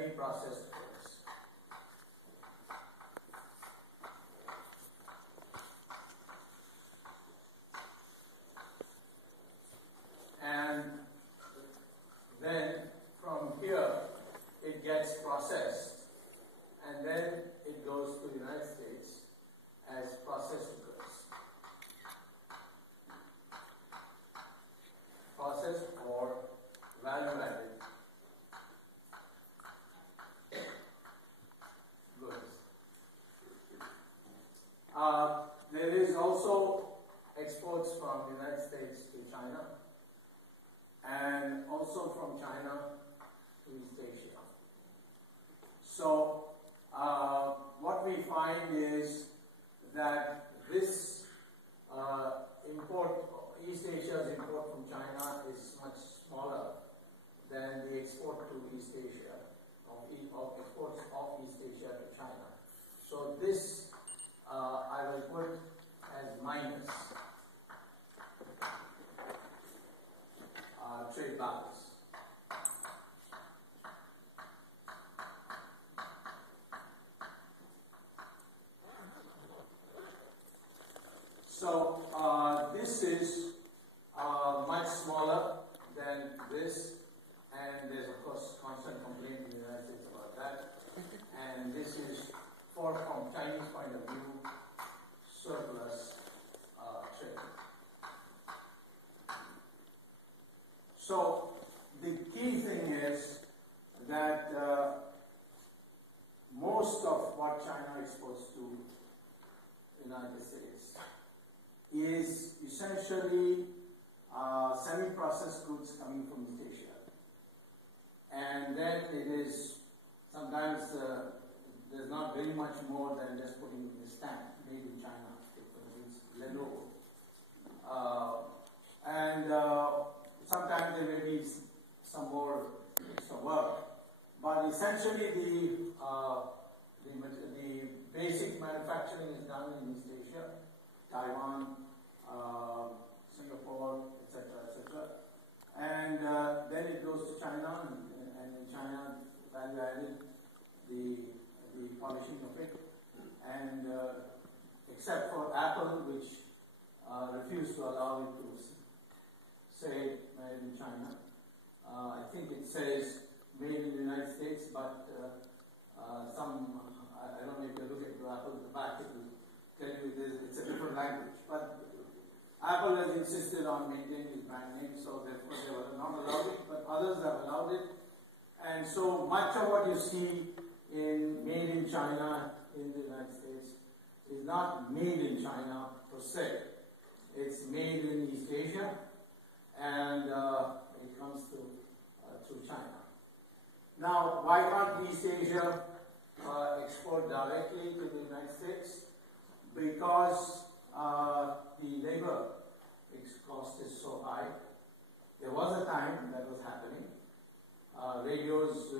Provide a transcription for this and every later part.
semi-processed goods. And then from here it gets processed, and then it goes to the United States as processed goods. Processed or value-added goods. There is also exports from the United States to China, and also from China to East Asia. So what we find is that this East Asia's import from China is much smaller than the export to East Asia, of exports of East Asia to China. So this I will put as minus trade balance. So this is much smaller than this, and there's of course constant complaint in the United States about that. And this is, from Chinese point of view, surplus trade. So the key thing is that most of what China exports to the United States is essentially semi-processed goods coming from East Asia. And then it is sometimes there's not very much more than just putting the stamp made in China, it's Lenovo. Sometimes there may be some more extra work, but essentially the basic manufacturing is done in East Asia, Taiwan, Singapore, etc. And then it goes to China, and in China, value added, the polishing of it, and except for Apple, which refused to allow it to say made in China. I think it says made in the United States, but I don't know if you look at the Apple at the back, it will tell you it's a different language. But Apple has insisted on maintaining its brand name, so therefore they were not allowed it, but others have allowed it. And so much of what you see in made in China in the United States is not made in China per se. It's made in East Asia, and it comes through China. Now, why can't East Asia export directly to the United States? Because the labor cost is so high. There was a time that was happening. Radios,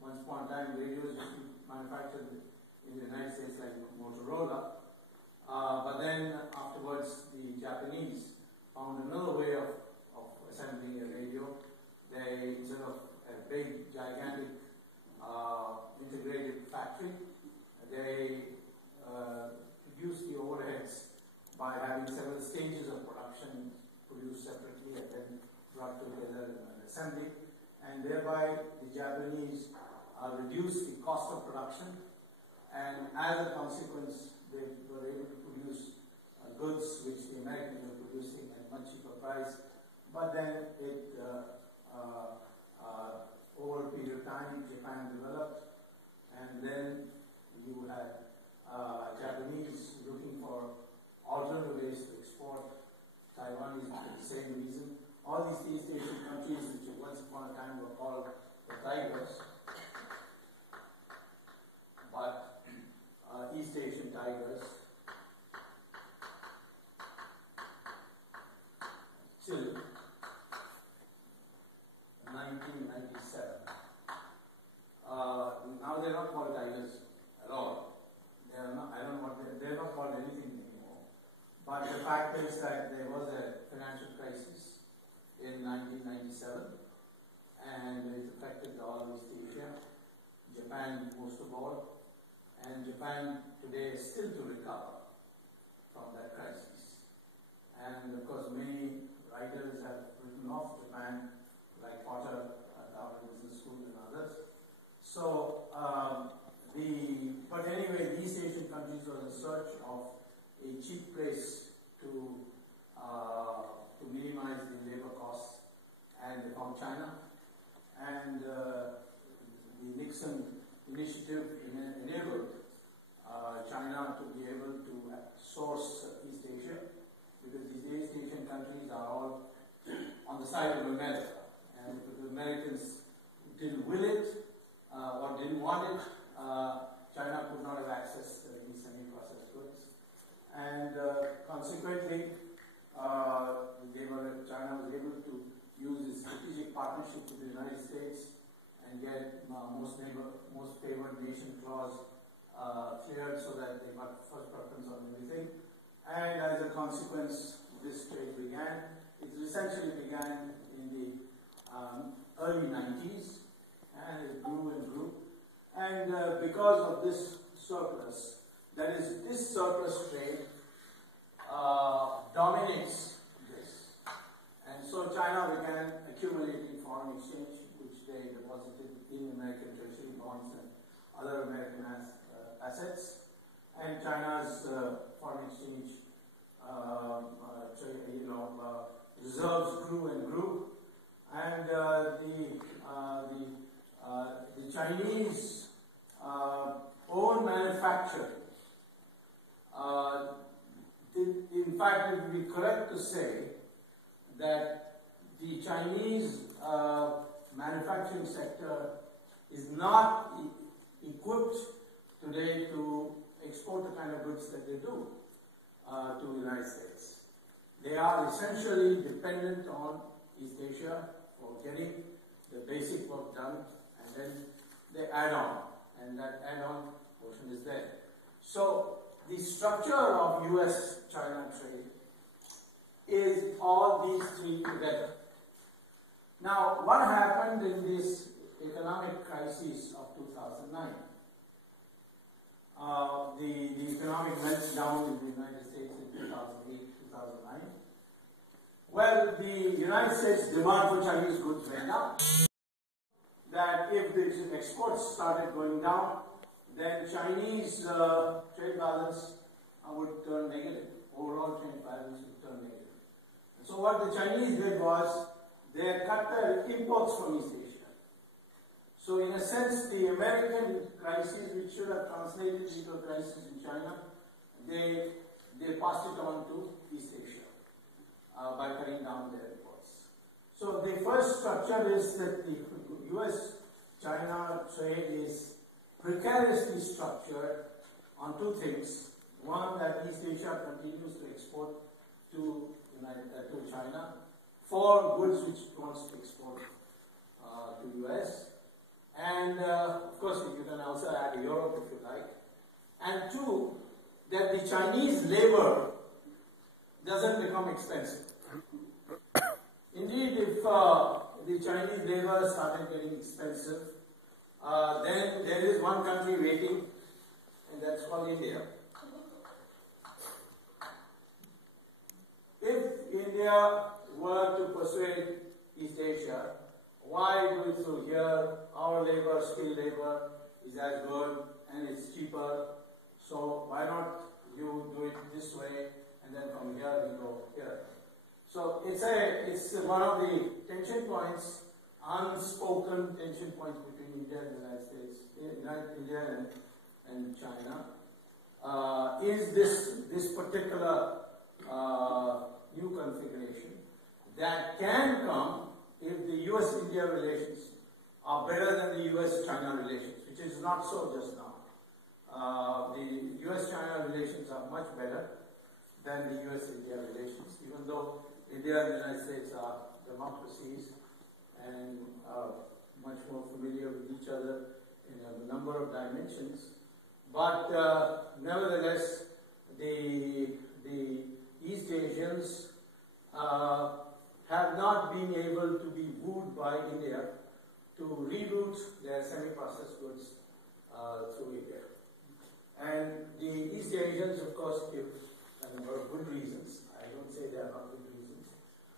once upon a time, radios used to be manufactured in the United States like Motorola. But then afterwards, the Japanese found another way of assembling a radio. They, instead of a big, gigantic, integrated factory, they reduced the overheads by having several stages of production produced separately and then brought together in an assembly. And thereby, the Japanese reduced the cost of production, and as a consequence, they were able to produce goods which the Americans were producing at much cheaper price. But then over a period of time, Japan developed, and then you had Japanese looking for alternative ways to export. Taiwan is for the same reason. All these East Asian countries, which once upon a time were called the tigers, but East Asian tigers, till 1997. Now they're not called tigers at all. They are not. I don't know what they're not called anything anymore. But the fact is that there was a financial crisis in 1997, and it affected all of East Asia. Japan most of all, and Japan today is still to recover from that crisis. And of course, many writers have written off Japan, like Potter at Harvard Business School and others. So, but anyway, East Asian countries were in search of a cheap place to minimize the labor costs, and they found China. And the Nixon initiative enabled China to be able to source East Asia, because these East Asian countries are all on the side of America, and if the Americans didn't will it or didn't want it, China could not have access to these semi-processed goods, and consequently, China was able to use its strategic partnership with the United States and get most favored nation clause cleared, so that they got first preference on everything. And as a consequence, this trade began. It essentially began in the early 90s, and it grew and grew. And because of this surplus, that is, this surplus trade dominates this. And so China began accumulating foreign exchange, which they deposited in American treasury bonds and other American assets. And China's foreign exchange reserves grew and grew. And the Chinese own manufacturing, in fact, it would be correct to say that the Chinese manufacturing sector is not equipped today to export the kind of goods that they do to the United States. They are essentially dependent on East Asia for getting the basic work done, and then they add on, and that add-on portion is there. So the structure of US-China trade is all these three together. Now, what happened in this economic crisis of 2009? The economic meltdown in the United States in 2008, 2009. Well, the United States demand for Chinese goods went up. That if the exports started going down, then Chinese trade balance would turn negative. Overall trade balance would turn negative. And so what the Chinese did was, they cut their imports from East Asia. So in a sense, the American crisis, which should have translated into a crisis in China, they passed it on to East Asia by cutting down their imports. So the first structure is that the US-China trade is precariously structured on two things. One, that East Asia continues to export to China for goods which it wants to export to US. And of course, you can also add Europe if you like. And two, that the Chinese labor doesn't become expensive. Indeed, if the Chinese labor started getting expensive, then there is one country waiting, and that's called India. If India were to persuade East Asia, why do it through here? Our labor, skilled labor, is as good and it's cheaper, so why not you do it this way, and then from here we go here. So it's one of the tension points, unspoken tension points between India and the United States, India and China, is this particular new configuration that can come if the US-India relations are better than the US-China relations, which is not so just now. The US-China relations are much better than the US-India relations, even though India and the United States are democracies and much more familiar with each other in a number of dimensions. But nevertheless, the East Asians have not been able to be wooed by India to reroute their semi-processed goods through India. And the East Asians, of course, give a number of good reasons. I don't say they are not good reasons.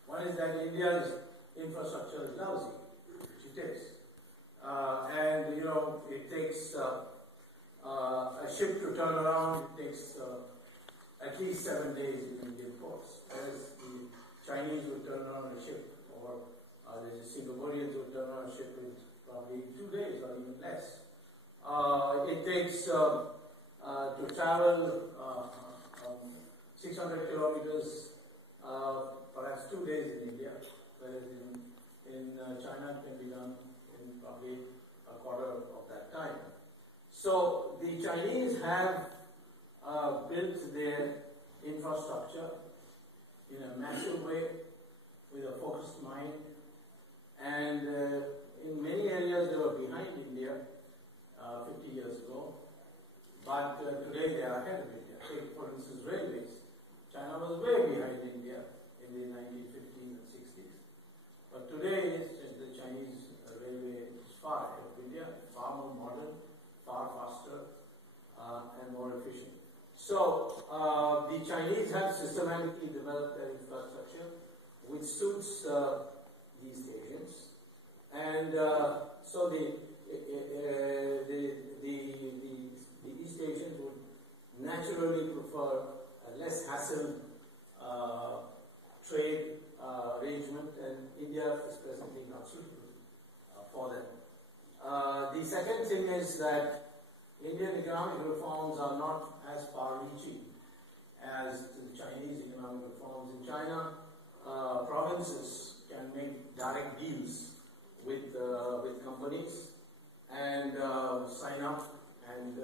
One is that India's infrastructure is lousy, which it is. And, you know, it takes a ship to turn around, it takes at least 7 days in Indian ports, whereas the Chinese would turn around a ship, or the Singaporeans would turn around a ship in probably 2 days or even less. It takes to travel 600 kilometers, perhaps 2 days in India, whereas in China it can be done in probably a quarter of that time. So the Chinese have built their infrastructure in a massive way with a focused mind, and in many areas they were behind India 50 years ago, but today they are ahead of India. Take, for instance, railways. China was way behind India in the 1950s and 60s, but today the Chinese railway is far ahead of India, far more modern, far faster, and more efficient. So the Chinese have systematically developed their infrastructure which suits the East Asians, and so the East Asians would naturally prefer a less hassle trade arrangement, and India is presently not suitable for them. The second thing is that Indian economic reforms are not as far-reaching as the Chinese economic reforms. In China, provinces can make direct deals with companies and sign up and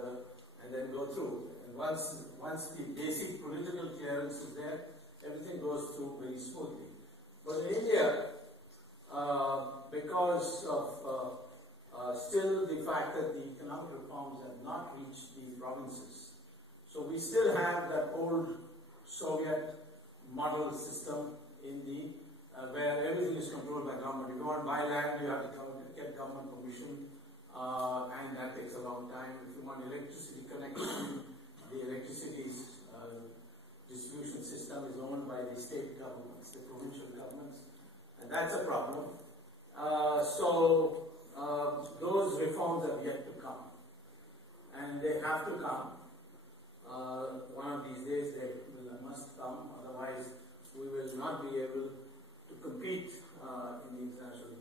then go through. And once the basic political clearance is there, everything goes through very smoothly. But in India, because of still the fact that the economic reforms have not reached the provinces, so we still have that old Soviet model system in the where everything is controlled by government. If you want to buy land, you have to get government permission, and that takes a long time. If you want electricity connection, the electricity distribution system is owned by the state governments, the provincial governments, and that's a problem. Those reforms have yet to come, and they have to come. One of these days they must come, otherwise we will not be able to compete in the international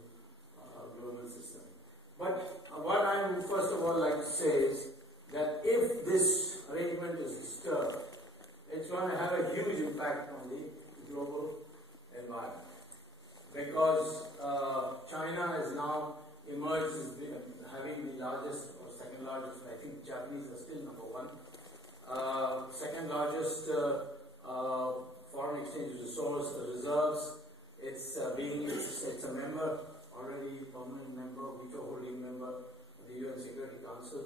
global system. But what I would first of all like to say is that if this arrangement is disturbed, it's going to have a huge impact on the global environment, because China has now emerged as having the largest or second largest, I think Japanese are still number one, second largest foreign exchange reserves. It's a member, already permanent member, veto holding member of the UN Security Council,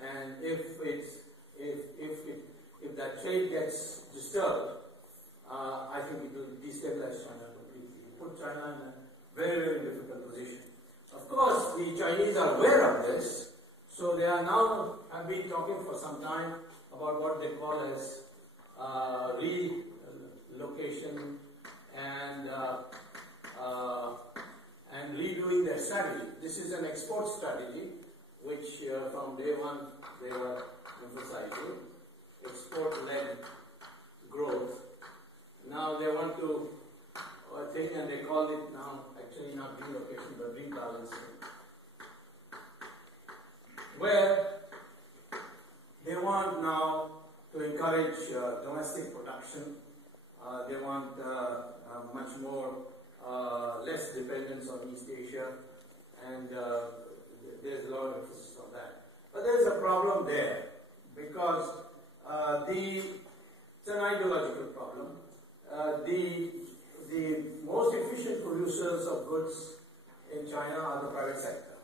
and if that trade gets disturbed, I think it will destabilize China completely. It will put China in a very, very difficult position. Of course, the Chinese are aware of this, so they are now have been talking for some time about what they call as relocation and redoing their strategy. This is an export strategy, which from day one they are emphasizing, export-led growth. Now they want to think, and they call it now actually not relocation but rebalancing, where they want now to encourage domestic production. They want much more less dependence on East Asia, and there's a lot of emphasis on that. But there's a problem there, because it's an ideological problem. The most efficient producers of goods in China are the private sector.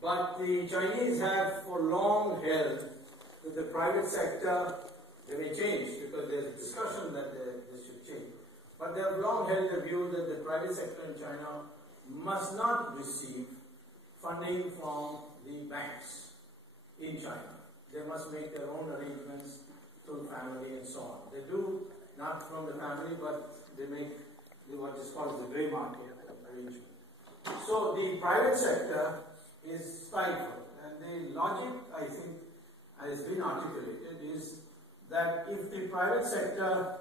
But the Chinese have for long held that the private sector, they may change because there's a discussion that this should change, but they have long held the view that the private sector in China must not receive funding from the banks. in China. They must make their own arrangements through family and so on. They do not from the family, but they make what is called the grey market arrangement. So the private sector is stifled, and the logic, I think, has been articulated is that if the private sector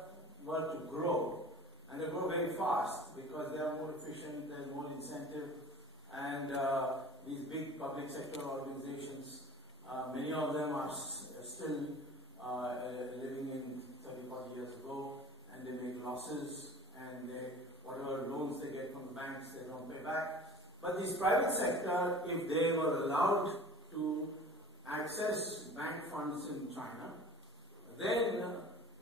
were to grow, and they grow very fast because they are more efficient, there's more incentive, and these big public sector organizations, many of them are still living in 30, 40 years ago, and they make losses, and whatever loans they get from the banks, they don't pay back. But this private sector, if they were allowed to access bank funds in China, then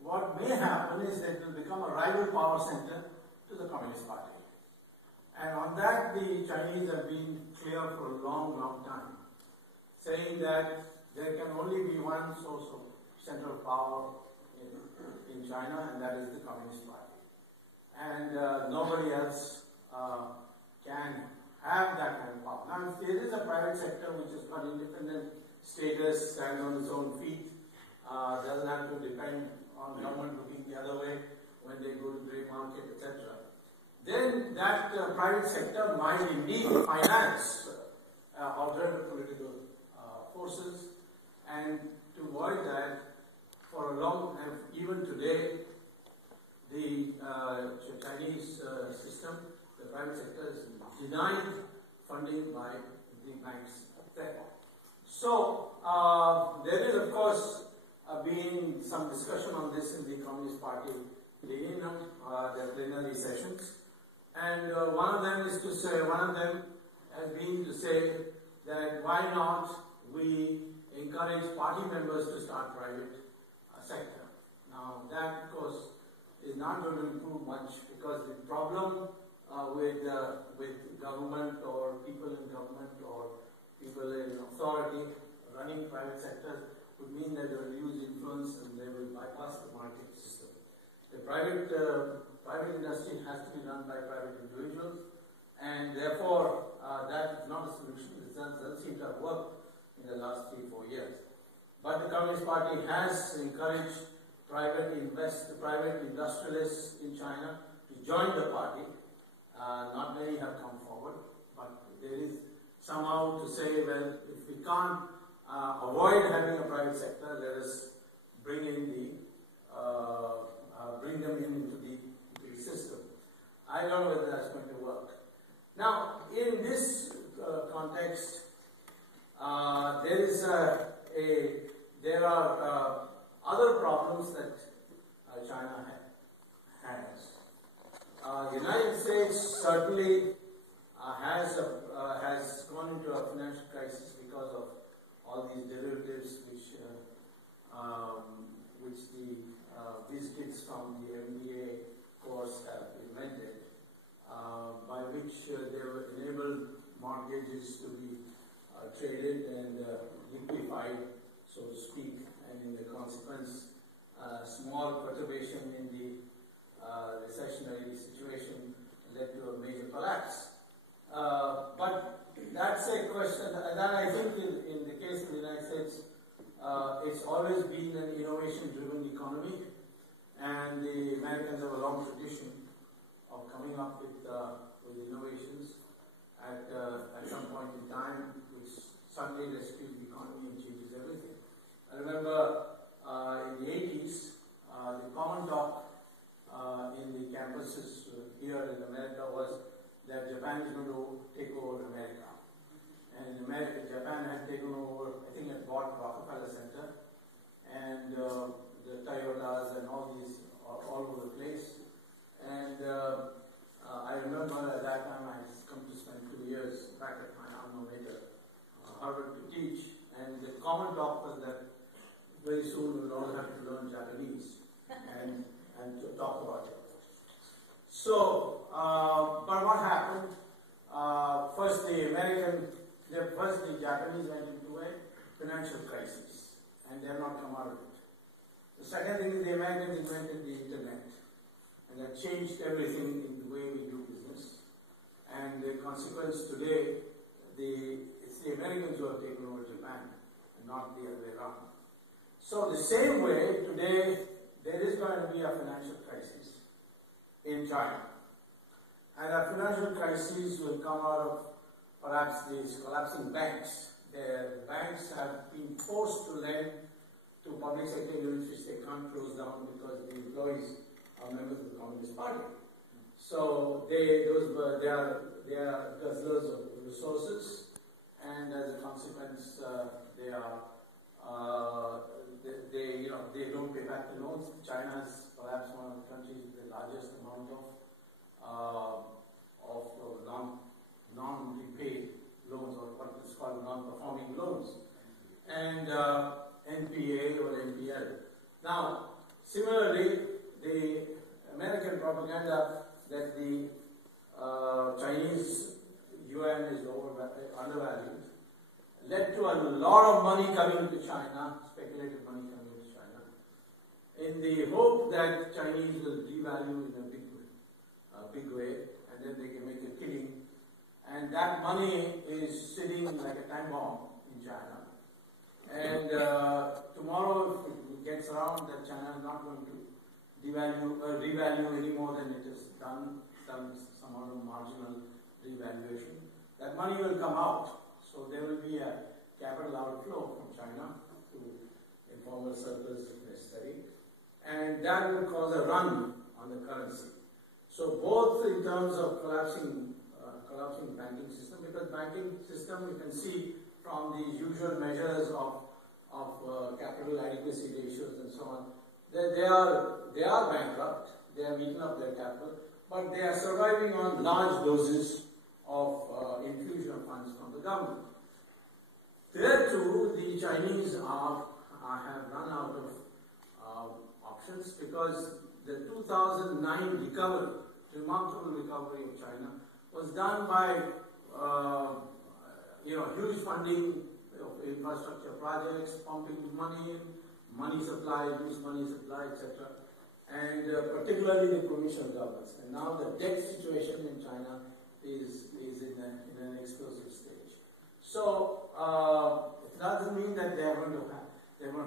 what may happen is that it will become a rival power center to the Communist Party. And on that, the Chinese have been clear for a long, long time, saying that there can only be one source of central power in China, and that is the Communist Party. And nobody else can have that kind of power. Now, if there is a private sector which has got independent status, stands on its own feet, doesn't have to depend on government looking the other way when they go to the grey market, etc., then that private sector might indeed finance alternative political forces, and to avoid that, for a long, and even today, the Chinese system, the private sector is denied funding by the banks there. So, there is, of course, been some discussion on this in the Communist Party plenum, their plenary sessions, and one of them has been to say that why not we encourage party members to start private sector. Now, that, of course, is not going to improve much, because the problem with government or people in government or people in authority running private sectors would mean that they will lose influence and they will bypass the market system. The private industry has to be run by private individuals, and therefore that is not a solution. It doesn't seem to have worked in the last 3-4 years. But the Communist Party has encouraged private industrialists in China to join the party. Not many have come forward, but there is somehow to say, well, if we can't avoid having a private sector, let us bring them into the system. I don't know whether that's going to work. Now, in this context, there are other problems that China has. The United States certainly has gone into a financial crisis because of all these derivatives which these kids from the MBA course have invented, by which they were enabled mortgages to be traded and liquefied, so to speak, and in the consequence, small perturbation in the recessionary situation led to a major collapse. But that's a question, and I think in the case of the United States, it's always been an innovation-driven economy, and the Americans have a long tradition of coming up with innovations at some point in time, which suddenly rescues the economy and changes everything. I remember in the 80s, the common talk in the campuses here in America was that Japan is going to take over America. And Japan had taken over, I think it bought Rockefeller Center, and the Toyotas and all these are all over the place. And I remember at that time I had come to spend 2 years back at my alma mater, Harvard, to teach, and the common talk was that very soon we'll all have to learn Japanese and to talk about it. So, but what happened? First the Japanese went into a financial crisis, and they have not come out of it. The second thing is the Americans invented the internet, and that changed everything in the way we do business. And the consequence today, it's the Americans who have taken over Japan. and not the other way around. So the same way, today, there is going to be a financial crisis in China. And a financial crisis will come out of perhaps these collapsing banks. The banks have been forced to lend to public sector units which they can't close down because the employees are members of the Communist Party. So they are guzzlers of resources, and as a consequence, they don't pay back the loans. China is perhaps one of the countries with the largest amount of non-repaid loans, or what is called non-performing loans, and NPA or NPL. Now, similarly, the American propaganda that the Chinese yuan is undervalued led to a lot of money coming to China, speculative money coming to China, in the hope that Chinese will devalue in a big way, and then they can make a killing. And that money is sitting like a time bomb in China. And tomorrow, if it gets around that China is not going to revalue any more than it has done, some sort of marginal revaluation, that money will come out. So there will be a capital outflow from China to informal circles if necessary, and that will cause a run on the currency. So both in terms of collapsing banking system, because banking system you can see from the usual measures of capital adequacy ratios and so on, that they are bankrupt, they have eaten up their capital, but they are surviving on large doses of infusion of funds from the government. There too, the Chinese have run out of options, because the 2009 remarkable recovery of China was done by huge funding of infrastructure projects, pumping money in, money supply, loose money supply, etc., and particularly the provincial governments. And now the debt situation in China is in an explosive stage. So it doesn't mean that they're going to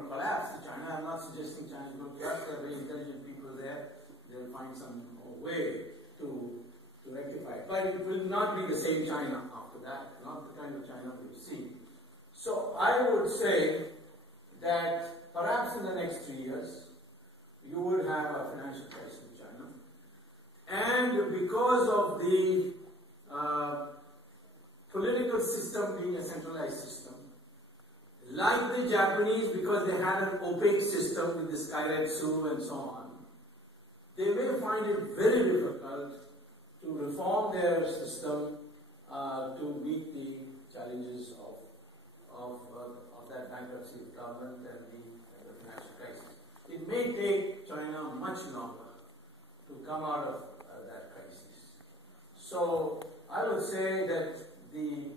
collapse. China, I'm not suggesting China is going to collapse. There are very intelligent people there. They'll find some way to rectify it. But it will not be the same China after that, not the kind of China we've seen. So I would say that perhaps in the next 3 years, you would have a financial crisis in China. And because of the political system being a centralized system, like the Japanese, because they had an opaque system with the Skyretsu and so on, they may find it very difficult to reform their system to meet the challenges of that bankruptcy of government and the financial crisis. It may take China much longer to come out of that crisis. So I would say that the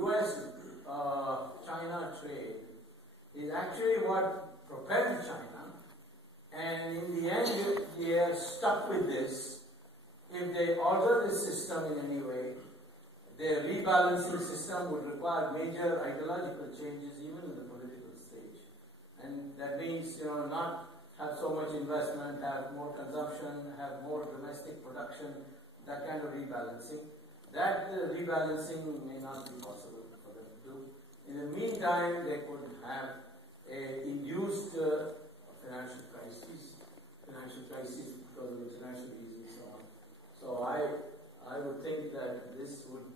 US-China trade is actually what propelled China, and in the end, if they are stuck with this, if they alter the system in any way, their rebalancing system would require major ideological changes even in the political stage. And that means, not have so much investment, have more consumption, have more domestic production, that kind of rebalancing. That rebalancing may not be possible for them to do. In the meantime, they could have a induced financial crisis because of international reasons and so on. So I would think that this would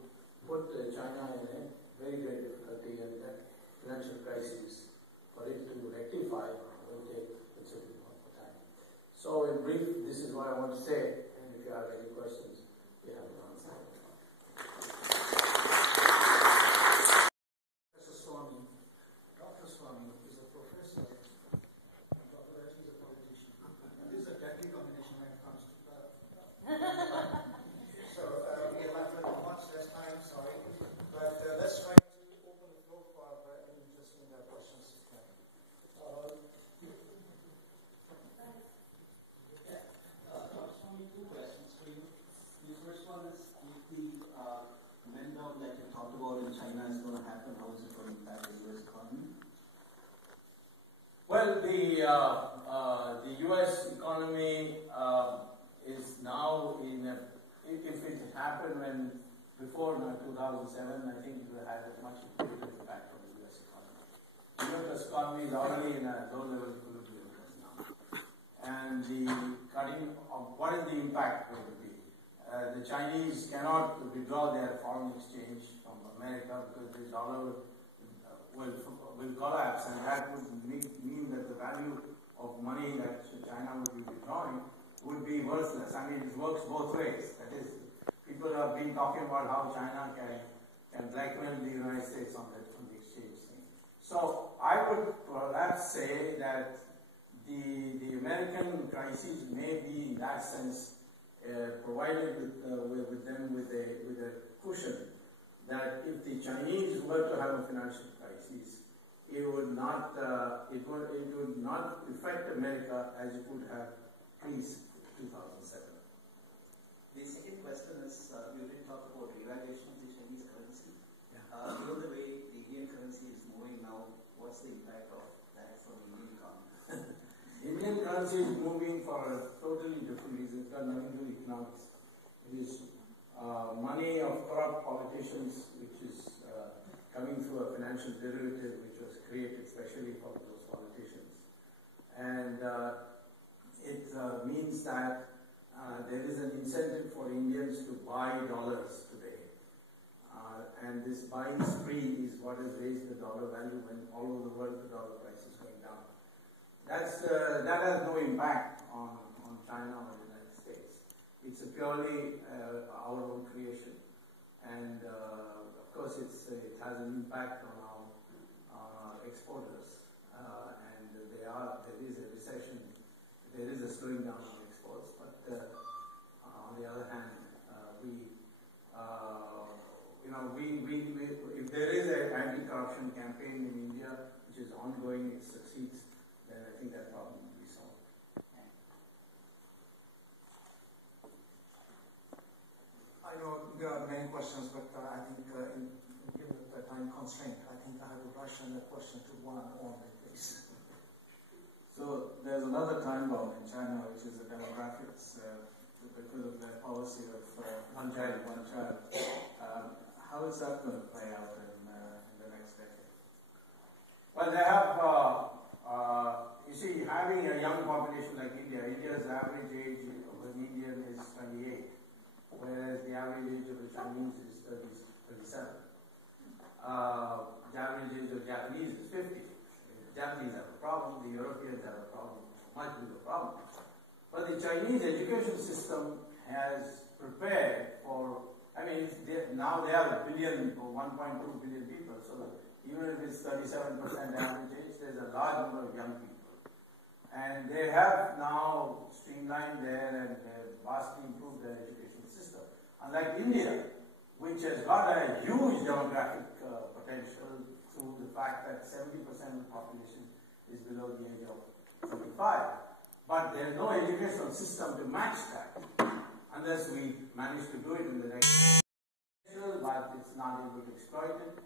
put China in a very great difficulty, and that financial crisis, for it to rectify, will take considerable amount of time. So in brief, this is what I want to say, and if you have any questions, we have to answer. Professor Swamy. Dr. Swamy is a professor, and Dr. Raji is a politician. And this is a deadly combination when it comes to so we have left much less time, sorry, but let's try to open the floor for any interesting questions. Only two questions for you. The first one is, if the meltdown that you talked about in China is going to happen, how is it going to impact the US economy? Well, the U.S. economy is now in a, if it happened when before 2007, I think it would have had a much greater impact on the U.S. economy. The U.S. economy is already in a low-level equilibrium now, and the cutting of what is the impact going to be? The Chinese cannot withdraw their foreign exchange from America because the dollar will collapse, and that would mean that the value of money that China would be withdrawing would be worthless. I mean, it works both ways. That is, people have been talking about how China can blackmail the United States on the exchange thing. So I would perhaps say that the American crisis may be, in that sense, provided with them with a cushion that if the Chinese were to have a financial crisis, it would not affect America as it would have pre-2007. The second question is, you did talk about revaluation of the Chinese currency. Yeah. Given the way the Indian currency is moving now, what's the impact of that for the Indian economy? Indian currency is moving for a totally different reason. It's got nothing to do with economics. It is money of corrupt politicians, which is coming through a financial derivative which was created specially for those politicians. And it means that there is an incentive for Indians to buy dollars today. And this buying spree is what has raised the dollar value when all over the world the dollar price is going down. That has no impact on China or the United States. It's a purely our own creation. And of course it has an impact on our exporters. And there is a recession, there is a slowing down on exports. But on the other hand, if there is an anti-corruption campaign in India, which is ongoing, it succeeds, then I think that problem will be solved. I know there are many questions, but I think given the time constraint, I think I have to ration the question to one only, please. So there's another time bomb in China, which is the demographics, because of their policy of one child. How is that going to play out in the next decade? Well, they have, you see, having a young population like India's average age of an Indian is 28, whereas the average age of a Chinese is 37. The average age of Japanese is 50. The Japanese have a problem, the Europeans have a problem, much bigger problem. But the Chinese education system has prepared for, I mean, now they have 1 billion or 1.2 billion people, so even if it's 37% average age, there's a large number of young people. And they have now streamlined and vastly improved their education system. Unlike India, which has got a huge demographic potential through the fact that 70% of the population is below the age of 25. But there's no educational system to match that, unless we manage to do it in the next year, but it's not able to exploit it,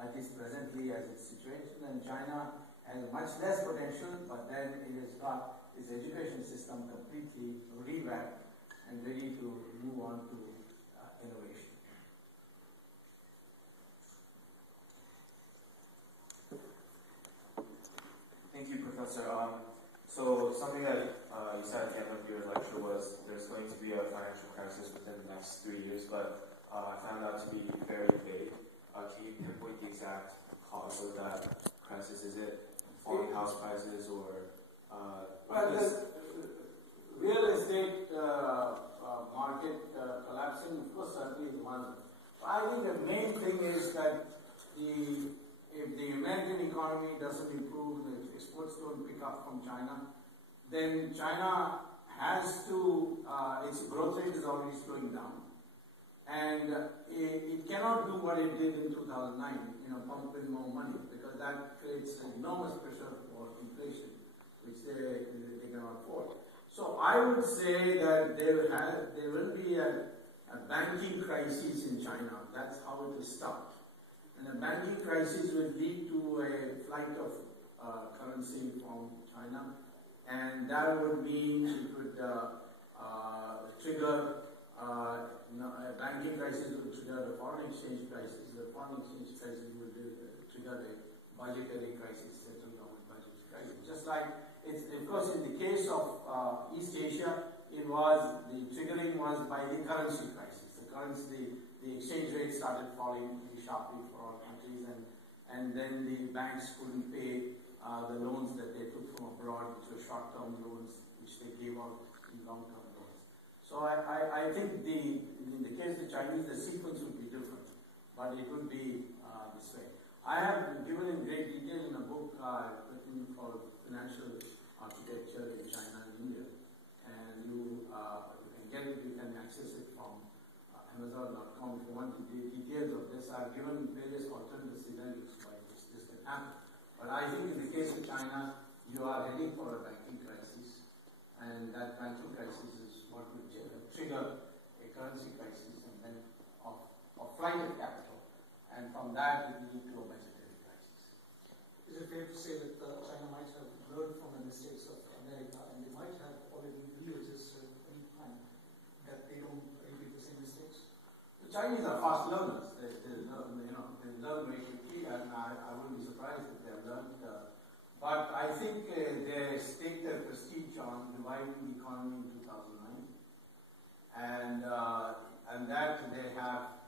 at least presently as its situation. And China has much less potential, but then it has got its education system completely revamped and ready to move on to innovation. Thank you, Professor. So something that you said at the end of your lecture was there's going to be a financial crisis within the next 3 years, but I found that to be very vague. Can you pinpoint the exact cause of that crisis? Is it falling house prices or? Well, the real estate market collapsing, of course, certainly is one. I think the main thing is that if the American economy doesn't improve, the exports don't pick up from China, then China has to, its growth rate is already slowing down. And it cannot do what it did in 2009, pump in more money, because that creates enormous pressure for inflation, which they cannot afford. So I would say that there will be a banking crisis in China. That's how it will start. And a banking crisis will lead to a flight of currency from China, and that would mean it would trigger a banking crisis, would trigger a foreign exchange crisis. The foreign exchange crisis would trigger a budgetary crisis, central government budgetary crisis. Just like it's, of course, in the case of East Asia, it was the triggering was by the currency crisis. The exchange rate started falling sharply for all countries, and then the banks couldn't pay the loans that they took from abroad, which were short-term loans, which they gave out in long-term loans. So I think in the case of the Chinese, the sequence would be different, but it would be this way. I have given in great detail in a book written called Financial Architecture in China and India, and you can get it, you can access it from Amazon.com if you want the details of this. I've given various alternative scenarios by which this can happen. But I think in the case of China, you are heading for a banking crisis, and that banking crisis is what will trigger a currency crisis and then of flight of capital, and from that it will lead to a budgetary crisis. Is it fair to say that China might have learned from the mistakes of America, and they might have already readjusted any time that they don't repeat the same mistakes? The Chinese are fast learners. They learn very quickly, and I wouldn't be surprised if they have learned. But I think they staked their prestige on reviving the economy in 2009, and that they have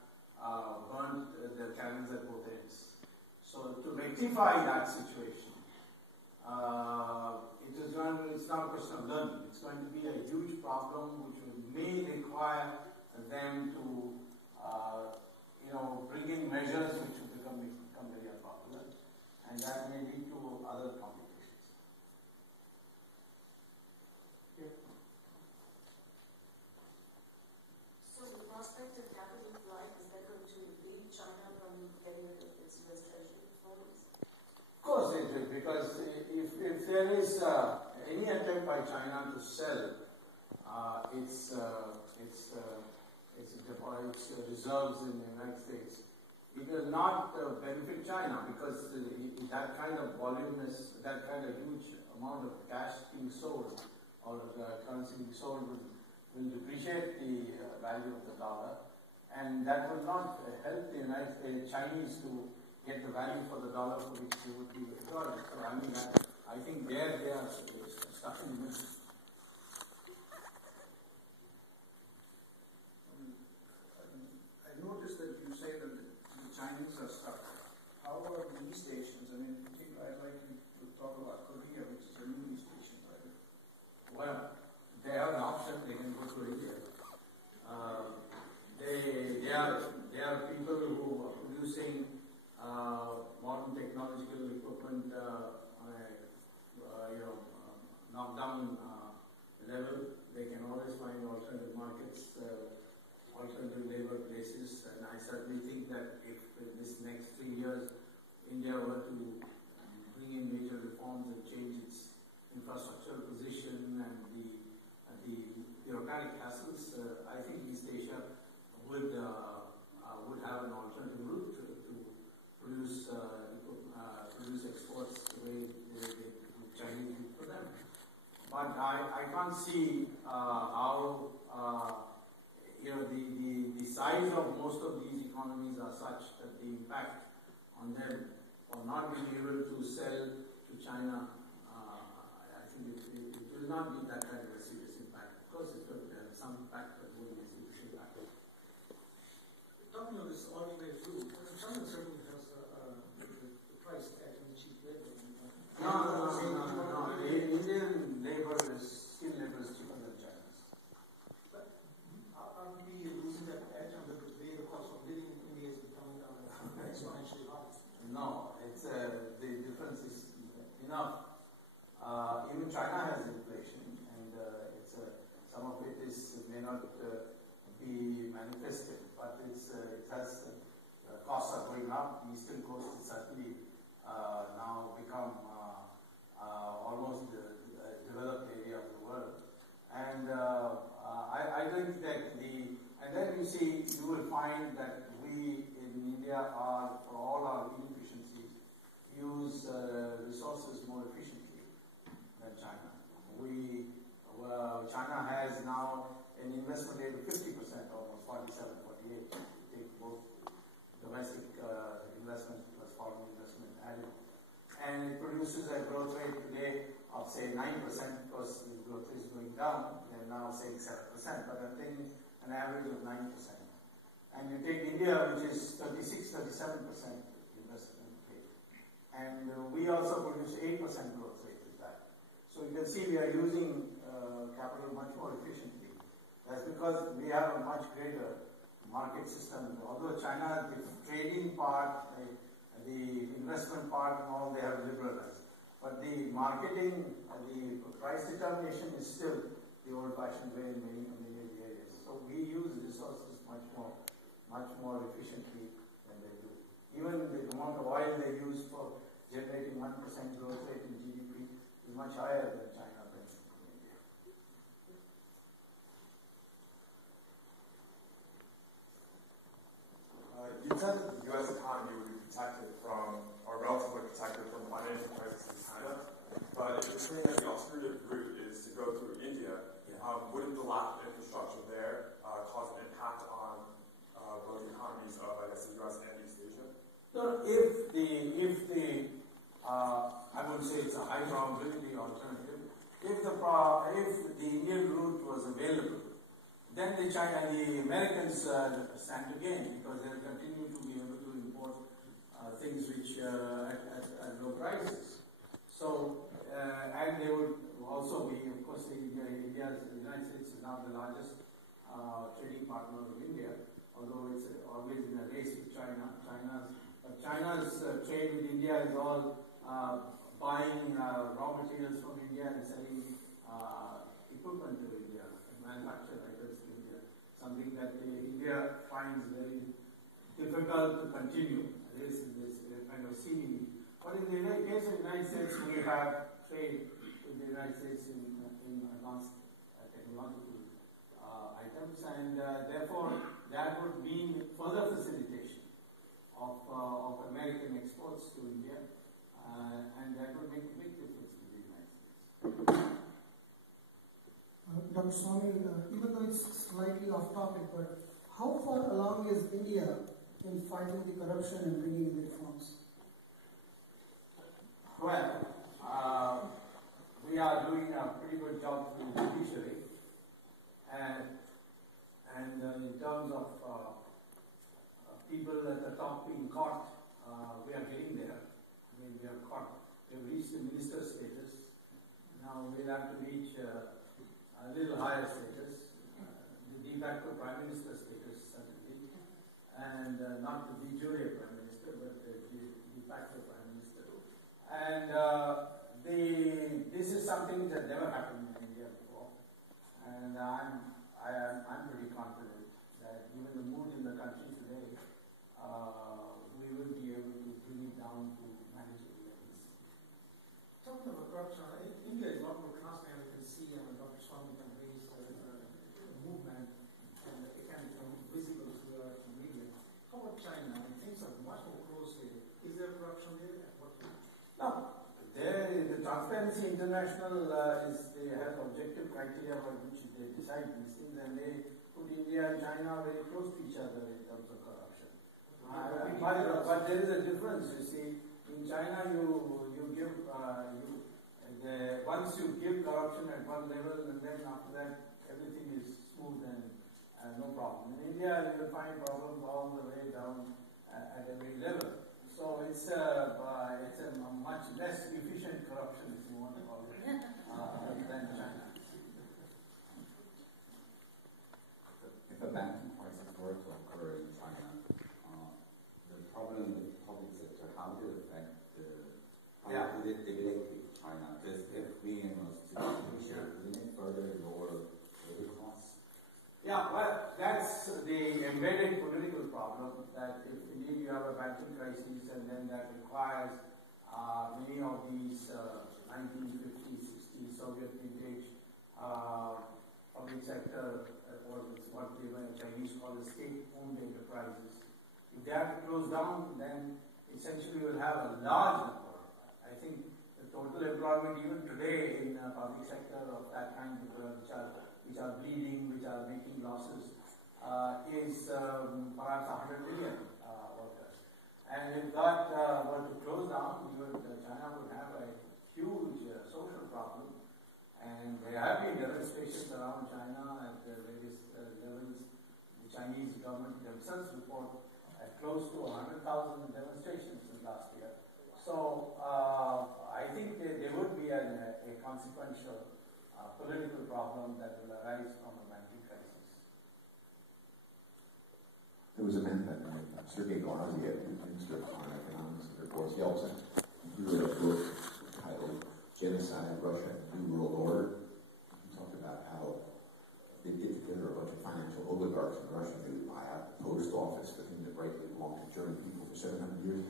burnt their cannons at both ends. So to rectify that situation, it's not a question of learning. It's going to be a huge problem which may require them to bring in measures which will become very unpopular, and that may lead to other complications. Yeah. So the prospect of capital flight, is that going to lead China from getting rid of its US Treasury funds? Of course it will, because if there is any attempt by China to sell its reserves in the United States, it will not benefit China, because that kind of volume is, that kind of huge amount of cash being sold or currency being sold will depreciate the value of the dollar, and that will not help the United States Chinese to get the value for the dollar for which they would be withdrawing. So I think there they are stuck in the middle. I noticed that you say that the Chinese are stuck. How about the East Asians? I mean, I'd like you to talk about Korea, which is a new East Asian, right? Well, they have an option, they can go to India. They are people who are producing modern technological equipment on a knockdown level. They can always find alternative markets, alternative labor places, and I certainly think that if in this next 3 years India were to bring in major reforms and change its infrastructural position and the bureaucratic hassles, I think East Asia would have an alternative route to produce exports the way the Chinese do for them. But I can't see how the size of most of these economies are such that the impact on them for not being able to sell to China, I think it will not be that kind of a serious impact. Of course, it will have some impact, but it will be a serious impact. Talking of this alternate route, China certainly has the price tag on the cheap labor. No. Indian labor skilled labor is cheaper than China's. But are we losing that edge under the way the cost of living in India is becoming exponentially high? No, it's the difference is enough. Even China has inflation, and some of it may not be manifested, but it has costs are going up. The eastern coast is certainly now become almost the developed area of the world, and I think that and then you will find that we in India are, for all our inefficiencies, use resources more and it produces a growth rate today of say 9%, because the growth is going down. They're now saying 7%, but I'm taking an average of 9%. And you take India, which is 36-37% investment rate, and we also produce 8% growth rate with that. So you can see we are using capital much more efficiently. That's because we have a much greater market system. Although China, the trading part, the investment part, and all, they have liberalized. But the marketing, the price determination is still the old-fashioned way in many areas. So we use resources much more efficiently than they do. Even the amount of oil they use for generating 1% growth rate in GDP is much higher than China than India. You said that the U.S. economy would be protected from, or relatively protected from the financial crisis in China, but if you're saying that the alternative route is to go through India, wouldn't the lack of infrastructure there cause an impact on both the economies of, I guess, the U.S. and East Asia? So if the I would say it's a high probability alternative. If the Indian route was available, then the Americans stand to gain, because they'll continue to be able to import things which at low prices. So and they would also be, of course, the United States is now the largest trading partner of India, although it's always in a race with China. China's trade with India is all buying raw materials from India and selling equipment to India, manufactured items to India, something that India finds very difficult to continue. This kind of seeming. But in the case of the United States, we have trade with the United States in advanced technological items, and therefore that would mean further facilitation of American exports to India, and that would make a big difference to the United States. Dr. Swamy, even though it's slightly off topic, but how far along is India in fighting the corruption and bringing in the reforms? Well, we are doing a pretty good job through the judiciary, and in terms of people at the top being caught, we are getting there. I mean, we have reached the minister status. Now we'll have to reach a little higher status, the de facto prime minister status, certainly, and not the de jure prime minister, but the de facto prime minister. And this is something that never happened in India before, and I'm pretty confident that given the mood in the country today, we will be able to bring it down to manageable levels. Talking about corruption, India is a lot more transparent. You can see Dr. Swamy can raise the movement, and it can become visible to the media. How about China? Things are much more closely. Is there corruption there? No. The Transparency International they have objective criteria by which they decide these things, and they put India and China very close to each other in terms of corruption. But there is a difference. You see, in China once you give corruption at one level, and then after that everything is smooth and no problem. In India, you will find problems all the way down at every level. So it's a much less efficient corruption, if you want to call it, than China. If a banking crisis were to occur in China, the problem with the public sector, how would it affect how would it relate with China? Because if we was to limit further lower labor costs. Yeah, well, that's the embedded political problem, that if indeed you have a banking crisis and then that requires many of these 1950s, 60s Soviet vintage public sector, or what the Chinese call the state-owned enterprises. If they have to close down, then essentially you will have a large number. I think the total employment even today in public sector of that kind, which are bleeding, which are making losses, is perhaps 100 million workers. And if that were to close down, China would have a huge social problem. And there have been demonstrations around China at various levels. The Chinese government themselves report at close to 100,000 demonstrations in last year. So I think there would be a consequential political problem that will arise from a banking crisis. There was a man that Sergei Glasiev, who's Minister on Economics under Boris Yeltsin. He wrote a book titled Genocide, Russia, New World Order. He talked about how they get together a bunch of financial oligarchs in Russia who buy out the post office for things that rightly belong to German people for 700 years.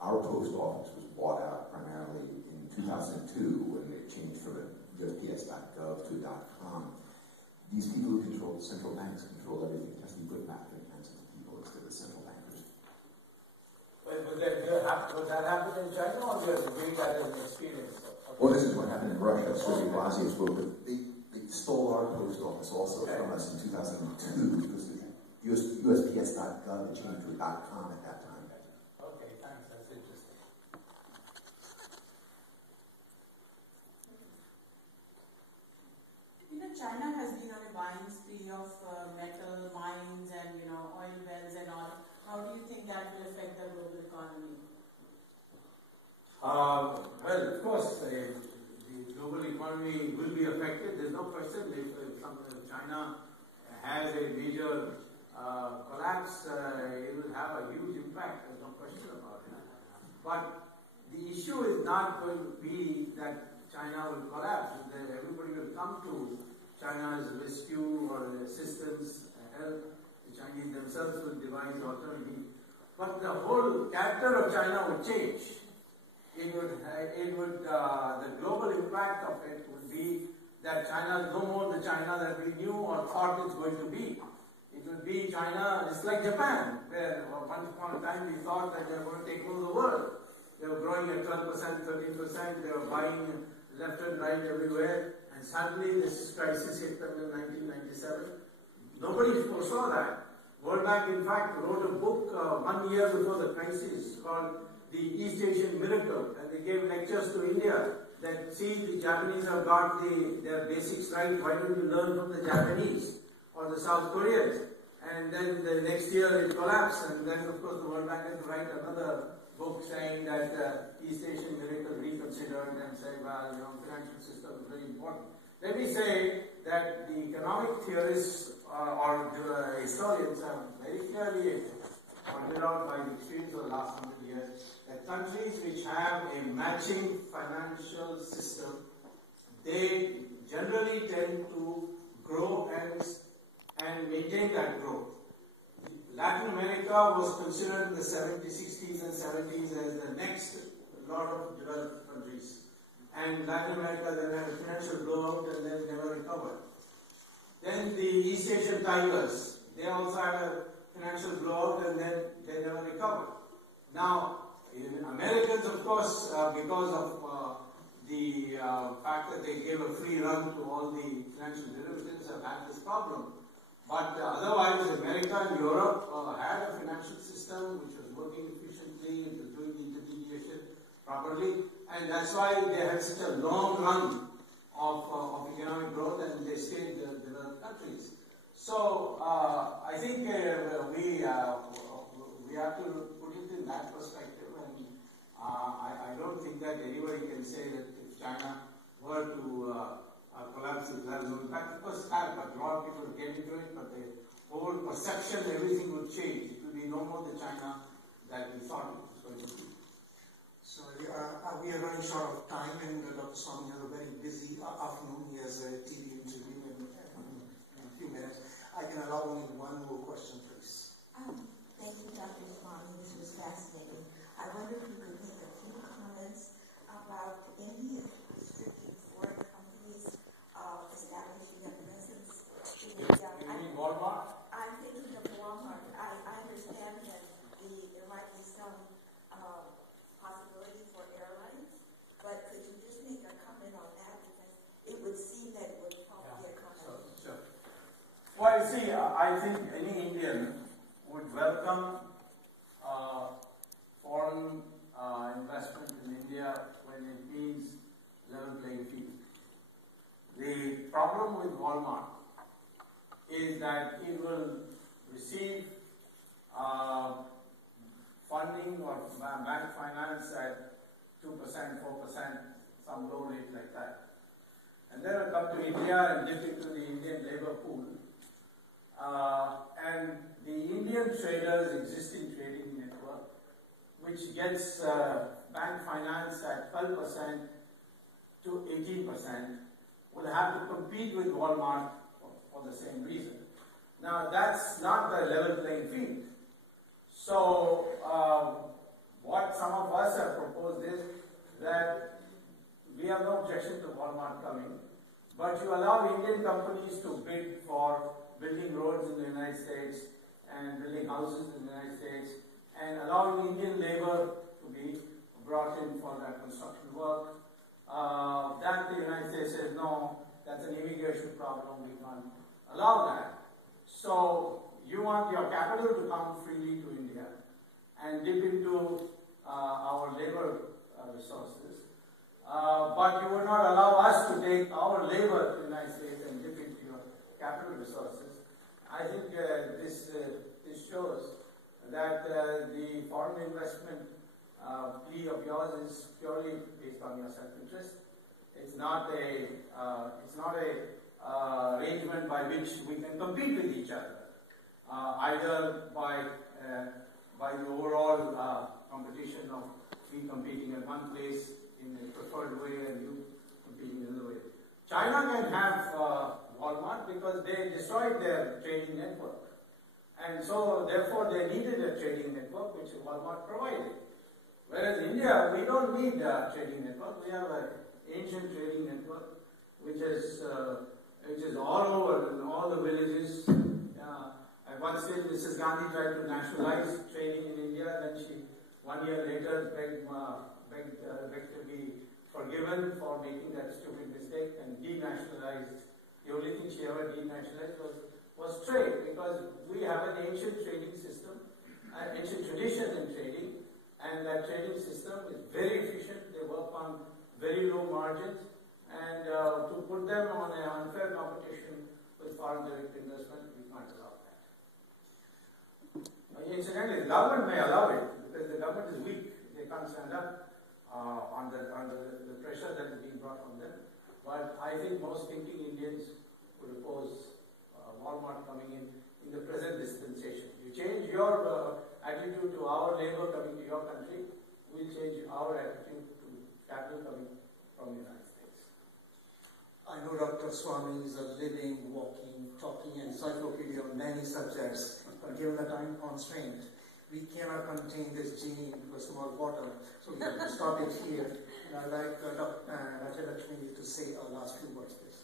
Our post office was bought out primarily in 2002 when it changed from a USPS.gov to a .com. These people who control the central banks control everything. It has to be put back in the hands of the people instead of the central bankers. But would that happen in China, or do you bring that as an experience? Well, this is what happened in Russia. Sergei Glasiev's book, they stole our post office also from us in 2002 because the USPS.gov changed to a .com at that time. Okay, thanks. That's interesting. China has been on a buying spree of metal mines and oil wells and all. How do you think that will affect the global economy? Well, of course, the global economy will be affected. There's no question. If China has a major collapse, it will have a huge impact. There's no question about it. But the issue is not going to be that China will collapse. That everybody will come to China's rescue or assistance, help. The Chinese themselves will devise alternative. But the whole character of China would change. The global impact of it would be that China is no more the China that we knew or thought it's going to be. It would be China, it's like Japan, where once upon a time we thought that they were going to take over the world. They were growing at 12%, 13%, they were buying left and right everywhere, and suddenly this crisis hit them in 1997. Nobody foresaw that. World Bank, in fact, wrote a book 1 year before the crisis called The East Asian Miracle, and they gave lectures to India that, see, the Japanese have got their basics right, why don't you learn from the Japanese or the South Koreans? And then the next year it collapsed, and then of course the World Bank had to write another book saying that East Asian Miracle reconsidered and said, well, financial system is very important. Let me say that the economic theorists or historians have very clearly pointed out by the experience of the last 100 years that countries which have a matching financial system, they generally tend to grow and maintain that growth. Latin America was considered in the 70s, 60s and 70s as the next lot of developed countries. And Latin America then had a financial blowout and then never recovered. Then the East Asian tigers, they also had a financial blowout and then they never recovered. Now, Americans, of course, because of the fact that they gave a free run to all the financial derivatives, have had this problem. But otherwise, America and Europe had a financial system which was working efficiently, it was doing the intermediation properly, and that's why they had such a long run of economic growth and they stayed developed countries. So I think we have to put it in that perspective, and I don't think that anybody can say that if China were to collapse, it will have no impact. Of course, it has, but a lot of people will get into it, but the whole perception, everything would change. It will be no more the China that we thought it was going to be. So we are running short of time, and Dr. Swamy has a very busy afternoon. He has a TV interview in a few minutes. I can allow only one more question, please. Thank you, Dr. Swamy. This was fascinating. I wonder if you could make a few comments about India restricting foreign companies establishing a presence in India. You mean Walmart? I'm thinking of Walmart. I understand that there might be some possibility for airlines, but could you just make a comment on that, because it would seem that it would help the economy. Sure. Well, see, I think any Indian would welcome problem with Walmart is that it will receive funding or bank finance at 2%, 4%, some low rate like that. And then will come to India and dip into the Indian labor pool. And the Indian traders' existing trading network, which gets bank finance at 12% to 18%, will have to compete with Walmart for the same reason. Now, that's not the level playing field. So, what some of us have proposed is that we have no objection to Walmart coming, but you allow Indian companies to bid for building roads in the United States and building houses in the United States and allowing Indian labor to be brought in for that construction work. That the United States says, no, that's an immigration problem, we can't allow that. So you want your capital to come freely to India and dip into our labor resources, but you will not allow us to take our labor to the United States and dip into your capital resources. I think this shows that the foreign investment plea of yours is purely based on your self-interest. It's not a arrangement by which we can compete with each other, either by the overall competition of we competing in one place in a preferred way and you competing in another way. China can have Walmart because they destroyed their trading network. And so, therefore, they needed a trading network which Walmart provided. Whereas India, we don't need a trading network. We have an ancient trading network which is all over in all the villages. At one stage, Mrs. Gandhi tried to nationalize trading in India. Then she, 1 year later, begged to be forgiven for making that stupid mistake and denationalized. The only thing she ever denationalized was trade, because we have an ancient trading system, an ancient tradition in trading, and that trading system is very efficient. They work on very low margins, and to put them on an unfair competition with foreign direct investment, we can't allow that. Incidentally, the government may allow it because the government is weak. They can't stand up under the pressure that is being brought on them. But I think most thinking Indians would oppose Walmart coming in the present dispensation. You change your attitude to our labor coming to your country, we'll change our attitude to capital coming from the United States. I know Dr. Swamy is a living, walking, talking encyclopedia on many subjects, but given the time constraint, we cannot contain this genie into a small bottle, so we have to stop it here. And I'd like Dr. Rajalakshmi to say our last few words, please.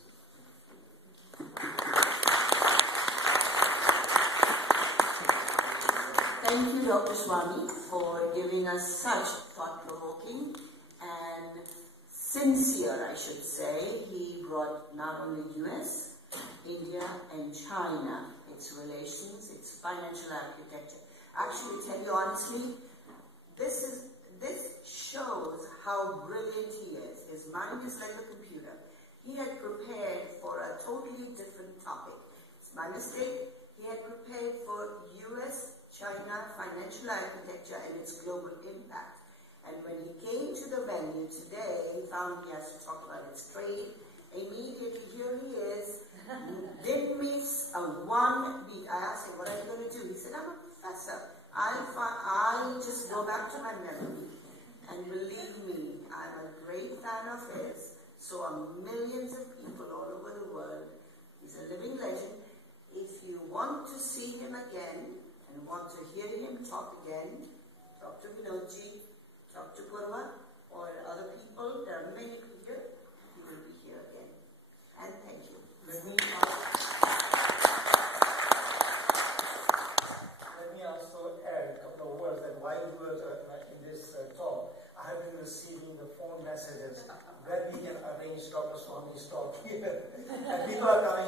Thank you, Dr. Swamy, for giving us such thought-provoking and sincere, I should say. He brought not only US, India, and China, its relations, its financial architecture. Actually, tell you honestly, this shows how brilliant he is. His mind is like a computer. He had prepared for a totally different topic. It's my mistake. He had prepared for US, China, financial architecture, and its global impact. And when he came to the venue today, he found he has to talk about its trade. Immediately, here he is, didn't miss a one beat. I asked him, what are you going to do? He said, I'm a professor. I'll just go back to my memory. And believe me, I'm a great fan of his. So are millions of people all over the world. He's a living legend. If you want to see him again, and want to hear him talk again, talk to Vinodji, talk to Purva, or other people. There are many people here. He will be here again. And thank you. Let me also add a couple of words that while you were in this talk, I have been receiving the phone messages that we can arrange Dr. Swamy's talk here. And people are coming